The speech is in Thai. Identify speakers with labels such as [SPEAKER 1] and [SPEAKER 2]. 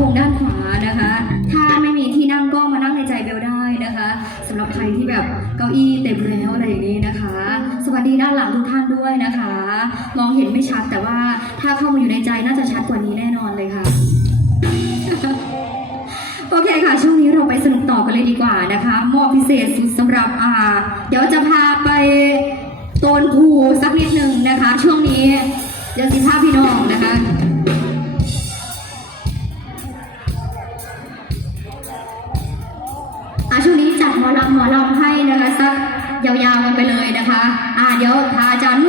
[SPEAKER 1] พงด้านขวานะคะ ถ้าไม่มีที่นั่งก็มานั่งในใจเบลได้นะคะสำหรับใครที่แบบเก้าอี้เต็มแล้วอะไรอย่างนี้นะคะ สวัสดีด้านหลังทุกท่านด้วยนะคะ มองเห็นไม่ชัดแต่ว่าถ้าเข้ามาอยู่ในใจน่าจะชัดกว่านี้แน่นอนเลยค่ะโอเคค่ะ ช่วงนี้เราไปสนุกต่อกันเลยดีกว่านะคะมอบพิเศษสุดสำหรับอ่า เดี๋ยวจะพาไปโตนภูสักนิดหนึ่งนะคะ ช่วงนี้เดี๋ยวสิภาพพี่น้องนะคะ ยาวๆกันไปเลยนะคะ อะเดี๋ยวพาอาจารย์